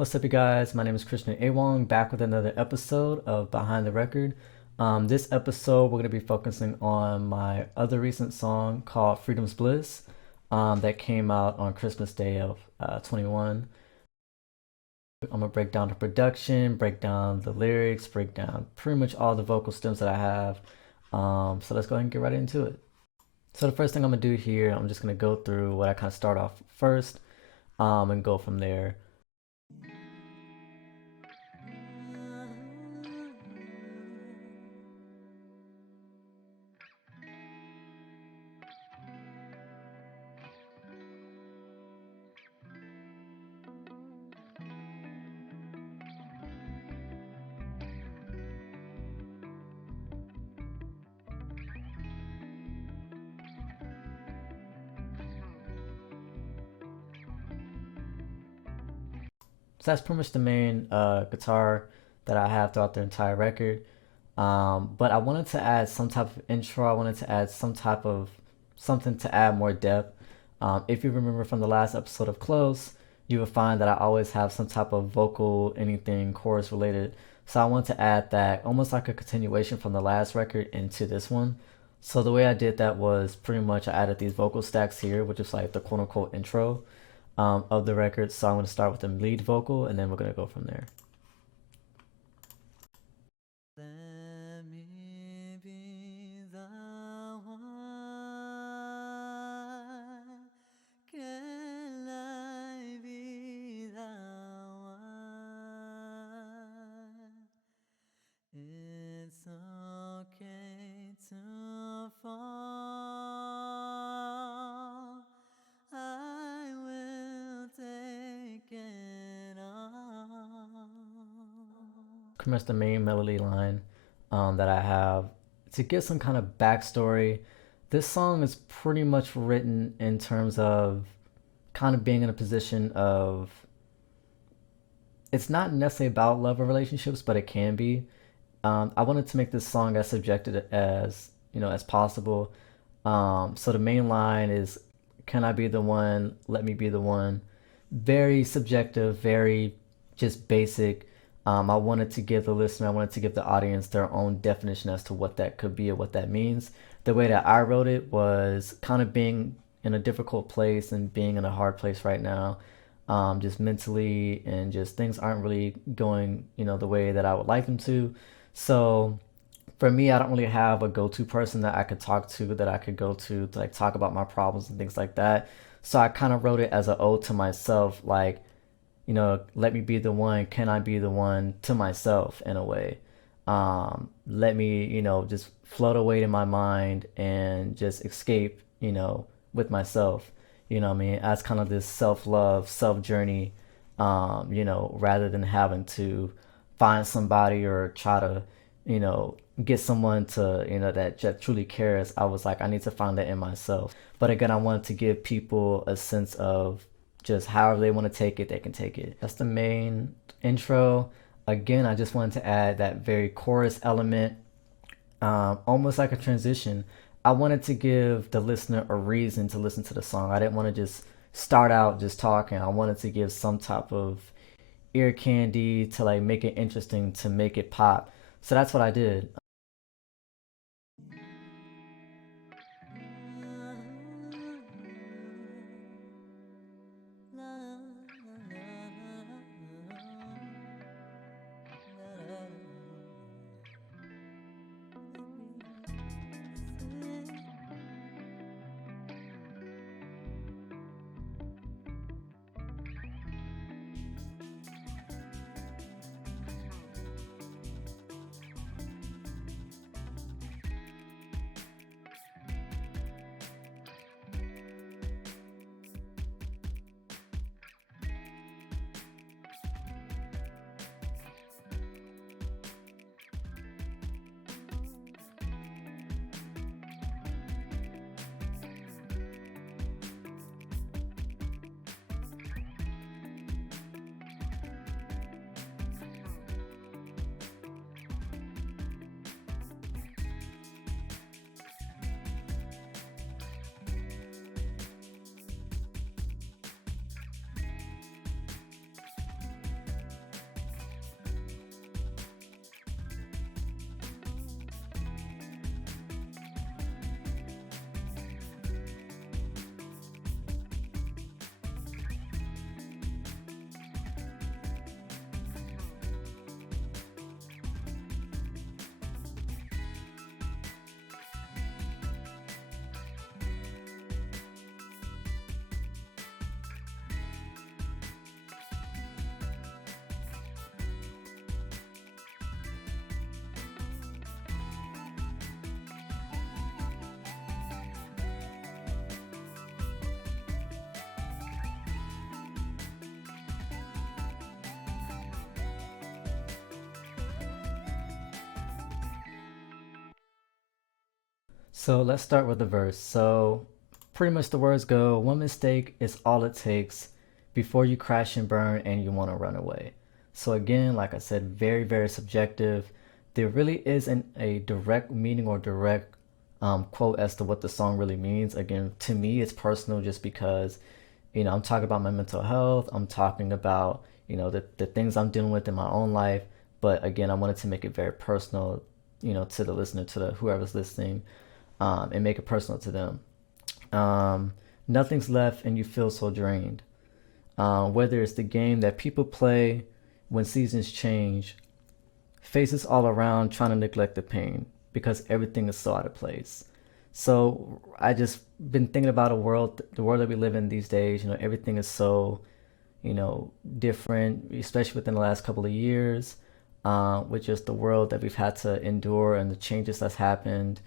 What's up, you guys? My name is Christian Awong, back with another episode of Behind the Record. This episode, we're going to be focusing on my other recent song called Freedom's Bliss that came out on Christmas Day of 21. I'm going to break down the production, break down the lyrics, break down pretty much all the vocal stems that I have. So let's go ahead and get right into it. So the first thing I'm going to do here, I'm just going to go through what I kind of start off first and go from there. So that's pretty much the main guitar that I have throughout the entire record. But I wanted to add some type of intro. I wanted to add some type of something to add more depth. If you remember from the last episode of Close, you will find that I always have some type of vocal, anything chorus related. So I want to add that almost like a continuation from the last record into this one. So the way I did that was pretty much I added these vocal stacks here, which is like the quote unquote intro of the record. So I'm going to start with the lead vocal and then we're going to go from there. Let me be the one. Can I be the one? It's okay to fall. I will take it all. Pretty much the main melody line that I have to get some kind of backstory. This song is pretty much written in terms of kind of being in a position of it's not necessarily about love or relationships, but it can be. I wanted to make this song as subjective as as possible. So the main line is, "Can I be the one? Let me be the one." Very subjective, very just basic. I wanted to give the listener, I wanted to give the audience their own definition as to what that could be or what that means. The way that I wrote it was kind of being in a difficult place and being in a hard place right now, just mentally, and just things aren't really going, the way that I would like them to. So for me, I don't really have a go-to person that I could talk to, that I could go to like talk about my problems and things like that. So I kind of wrote it as an ode to myself, like, let me be the one, can I be the one to myself in a way. Let me, just float away in my mind and just escape, with myself, what I mean, as kind of this self-love, self-journey, rather than having to find somebody or try to, get someone to, that just truly cares. I was like, I need to find that in myself. But again, I wanted to give people a sense of just however they want to take it, they can take it. That's the main intro. Again, I just wanted to add that very chorus element, almost like a transition. I wanted to give the listener a reason to listen to the song. I didn't want to just start out just talking. I wanted to give some type of ear candy to like make it interesting, to make it pop. So that's what I did. So let's start with the verse. So pretty much the words go, one mistake is all it takes before you crash and burn and you want to run away. So again, like I said, very, very subjective. There really isn't a direct meaning or direct quote as to what the song really means. Again, to me, it's personal just because, I'm talking about my mental health. I'm talking about, the things I'm dealing with in my own life. But again, I wanted to make it very personal, to the listener, to the whoever's listening, and make it personal to them. Um, Nothing's left and you feel so drained. Whether it's the game that people play when seasons change, faces all around trying to neglect the pain because everything is so out of place. So I just been thinking about the world that we live in these days. Everything is so, different, especially within the last couple of years, with just the world that we've had to endure and the changes that's happened.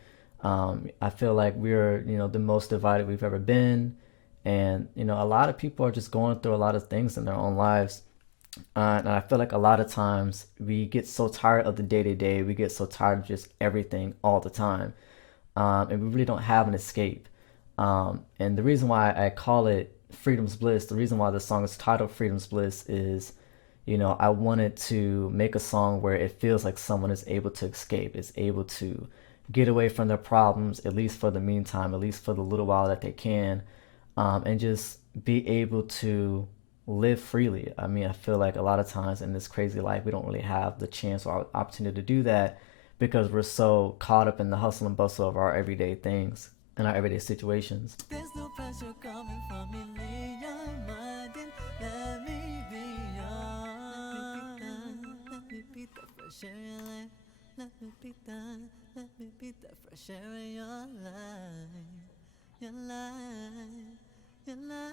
I feel like we're, the most divided we've ever been. And, a lot of people are just going through a lot of things in their own lives. And I feel like a lot of times we get so tired of the day to day, we get so tired of just everything all the time. And we really don't have an escape. And the reason why I call it Freedom's Bliss, the reason why the song is titled Freedom's Bliss is, I wanted to make a song where it feels like someone is able to escape, is able to get away from their problems, at least for the meantime, at least for the little while that they can, and just be able to live freely. I mean, I feel like a lot of times in this crazy life, we don't really have the chance or opportunity to do that because we're so caught up in the hustle and bustle of our everyday things and our everyday situations. There's no pressure coming from me, Leon. Minding, let me be yours. Let me be the fresh air in your life. Let me be the, let me be the fresh air in your life. Your life, your life.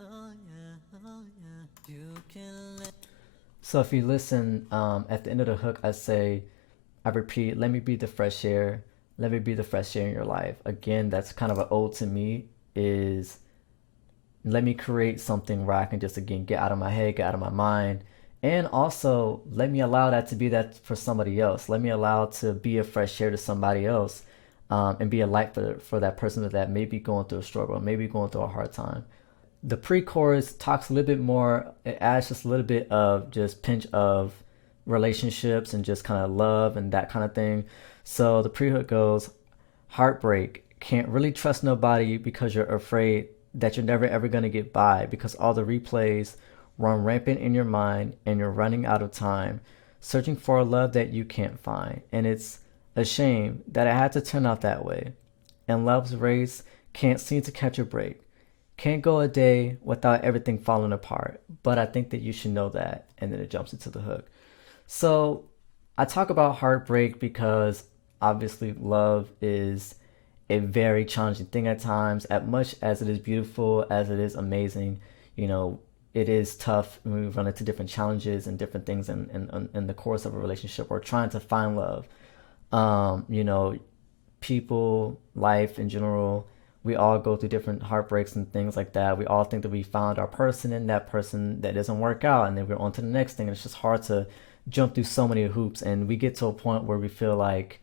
Oh yeah, oh yeah. You can let. So if you listen, at the end of the hook, I repeat, let me be the fresh air. Let me be the fresh air in your life. Again, that's kind of an ode to me is let me create something where I can just again get out of my head, get out of my mind, and also let me allow that to be that for somebody else. Let me allow to be a fresh air to somebody else, and be a light for that person that may be going through a struggle, maybe going through a hard time. The pre-chorus talks a little bit more. It adds just a little bit of just pinch of relationships and just kind of love and that kind of thing. So the pre-hook goes, heartbreak, can't really trust nobody because you're afraid that you're never ever going to get by because all the replays run rampant in your mind and you're running out of time searching for a love that you can't find. And it's a shame that it had to turn out that way. And love's race can't seem to catch a break. Can't go a day without everything falling apart. But I think that you should know that. And then it jumps into the hook. So I talk about heartbreak because obviously love is a very challenging thing at times. As much as it is beautiful, as it is amazing, you know, it is tough when we run into different challenges and different things in the course of a relationship or trying to find love. You know, people, life in general, we all go through different heartbreaks and things like that. We all think that we found our person and that person that doesn't work out, and then we're on to the next thing. And it's just hard to jump through so many hoops, and we get to a point where we feel like,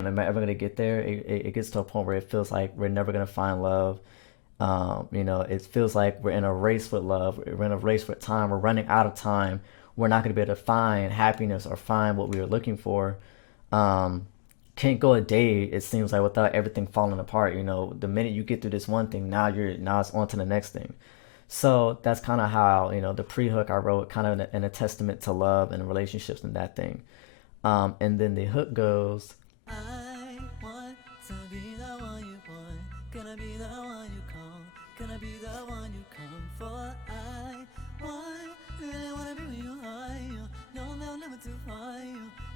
am I ever gonna get there? It gets to a point where it feels like we're never gonna find love. You know, it feels like we're in a race with love. We're in a race with time. We're running out of time. We're not gonna be able to find happiness or find what we were looking for. Um, can't go a day, it seems like, without everything falling apart. You know, the minute you get through this one thing, now it's on to the next thing. So that's kind of how, the pre-hook I wrote, kind of in a testament to love and relationships and that thing. And then the hook goes, I want to be the one you want. Gonna be the one you call. Gonna be the one you come for. I want, really wanna be where you are. You know they'll never too far.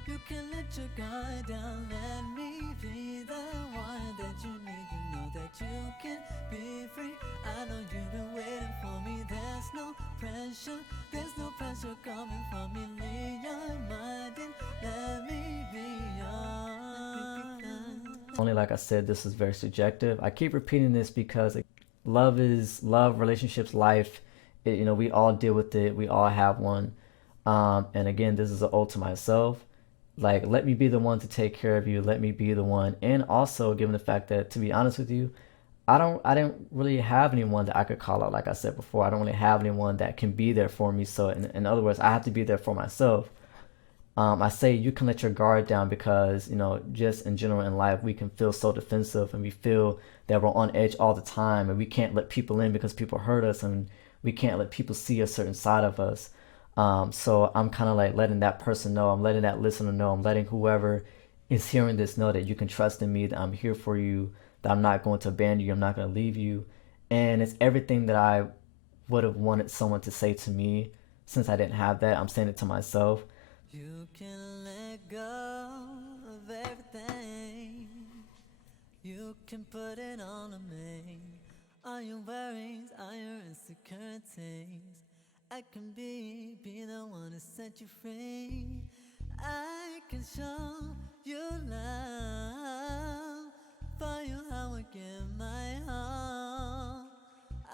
You can let your guard down. Let me be the one that you need. You know that you can be free. I know you've been waiting for me. There's no pressure. There's no pressure coming from me. Leave your mind and let me be yours. only like I said, this is very subjective. I keep repeating this because love is love, relationships, life. We all deal with it. We all have one. And again, this is an ode to myself. Like, let me be the one to take care of you. Let me be the one. And also, given the fact that, to be honest with you, I didn't really have anyone that I could call out. Like I said before, I don't really have anyone that can be there for me. So in other words, I have to be there for myself. I say you can let your guard down because, just in general in life, we can feel so defensive and we feel that we're on edge all the time and we can't let people in because people hurt us and we can't let people see a certain side of us. So I'm kind of like letting that person know, I'm letting that listener know, I'm letting whoever is hearing this know that you can trust in me, that I'm here for you, that I'm not going to abandon you, I'm not going to leave you. And it's everything that I would have wanted someone to say to me. Since I didn't have that, I'm saying it to myself. You can let go of everything. You can put it on me. All your worries, all your insecurities. I can be the one to set you free. I can show you love. For you, I will give my all.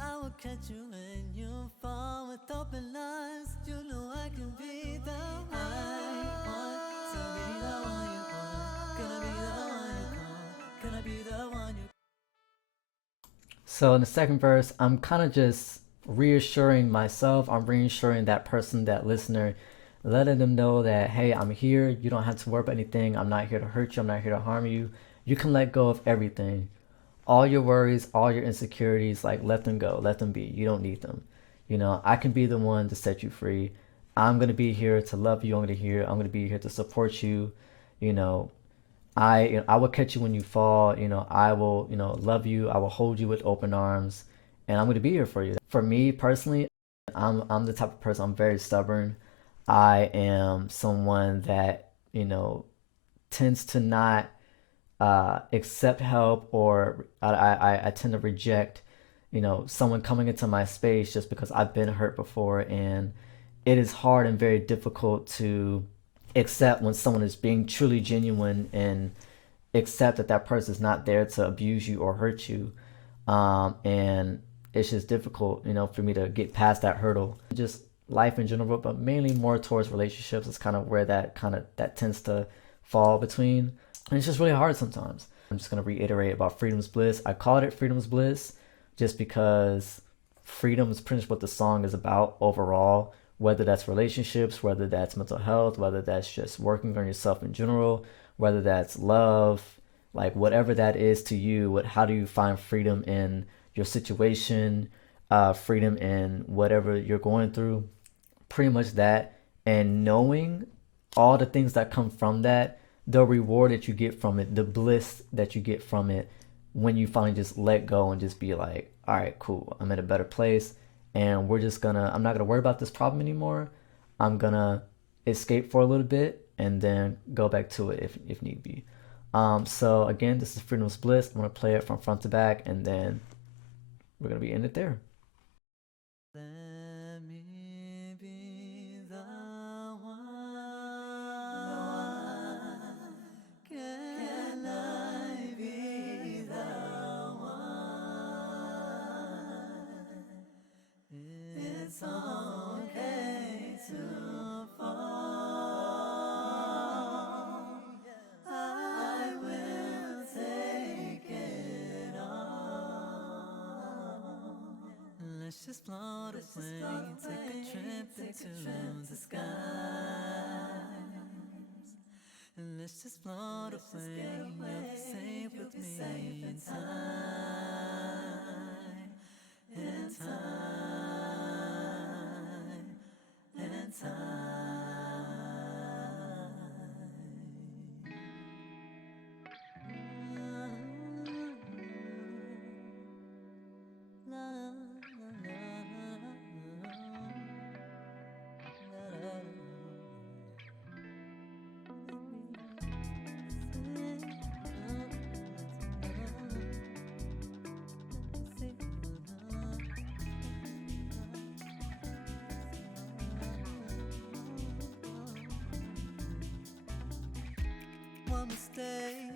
I will catch you when you fall with open arms. You know I can be the one. I want to be the one you want. Gonna be the one you call. Gonna be the one you. So in the second verse, I'm kind of just reassuring myself, I'm reassuring that person, that listener, letting them know that, hey, I'm here. You don't have to worry about anything. I'm not here to hurt you. I'm not here to harm you. You can let go of everything. All your worries, all your insecurities, like let them go, let them be. You don't need them. I can be the one to set you free. I'm gonna be here to love you. I'm gonna be here to support you. You know, I will catch you when you fall. I will love you. I will hold you with open arms, and I'm gonna be here for you. For me personally, I'm the type of person. I'm very stubborn. I am someone that tends to not accept help, or I tend to reject someone coming into my space just because I've been hurt before, and it is hard and very difficult to accept when someone is being truly genuine and accept that that person is not there to abuse you or hurt you. And it's just difficult, for me to get past that hurdle. Just life in general, but mainly more towards relationships is kind of where that tends to fall between. And it's just really hard sometimes. I'm just going to reiterate about freedom's bliss. I called it freedom's bliss just because freedom is pretty much what the song is about overall, whether that's relationships, whether that's mental health, whether that's just working on yourself in general, whether that's love, like whatever that is to you. How do you find freedom in your situation, freedom in whatever you're going through? Pretty much that. And knowing all the things that come from that, the reward that you get from it, the bliss that you get from it, when you finally just let go and just be like, all right, cool, I'm in a better place, and I'm not gonna worry about this problem anymore. I'm gonna escape for a little bit and then go back to it if need be. So again, this is Freedom's Bliss. I'm gonna play it from front to back, and then we're gonna be in it there. Let me be the one. Can I be the one? It's okay to fall. I will take it all. Let's just float away, take a trip into the skies. Let's just float away, you'll be safe with me in time, in time, in time. La, la, la, la, la, la. One mistake,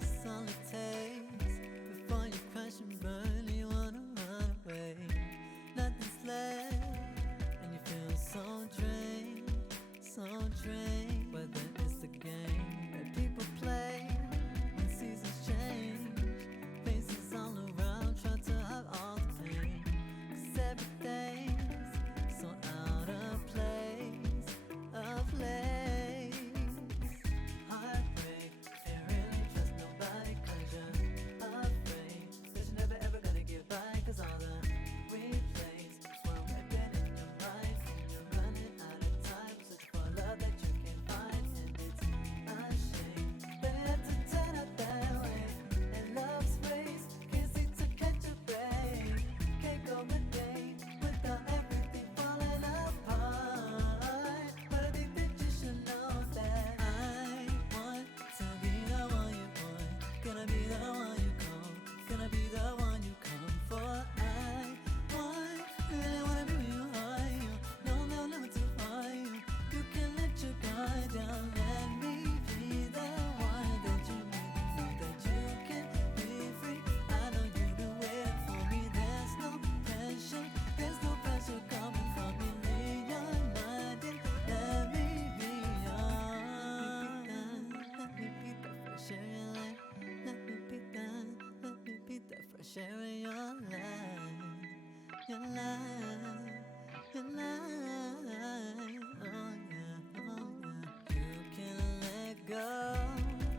that's all it takes before you crash and burn. You wanna run away, nothing's left, and you feel so drained, so drained. Whether it's the game your life, your life. Oh yeah, oh yeah. You can let go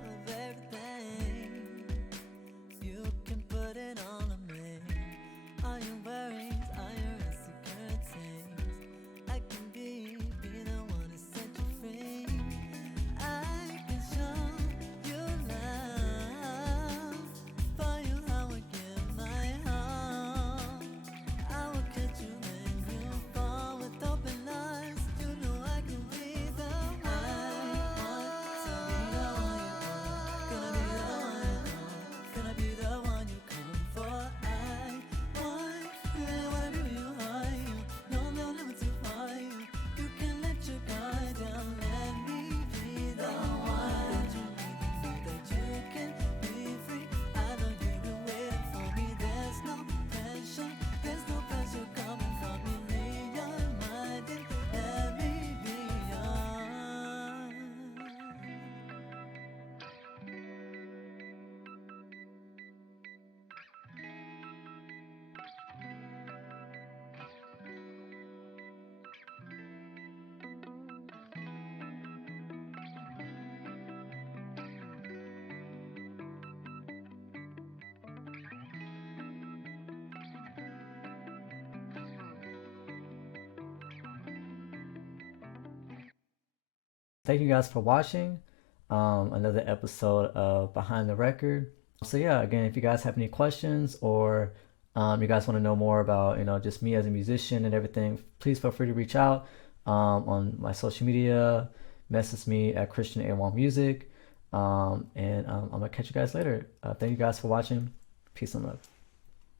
of everything. You can put it all on me. All your worries, all your insecurities. I can be the one to set you free. I can show you love. For you, I would give my all. I will catch you when you fall with open eyes. You know I can be the one. I want to be the one you want. Gonna be the one you come for. I want, really wanna be with you, high you. No limit to high you. You can let your guard down. Let me be the one that you need, that you can be free. I know you've been waiting for me. There's no pressure coming from me. Leave your mind and let me be yours. Thank you guys for watching another episode of Behind the Record. So yeah, again, if you guys have any questions or you guys want to know more about just me as a musician and everything, please feel free to reach out on my social media. Message me at Christian Awong Music, and I'm gonna catch you guys later. Thank you guys for watching. Peace and love.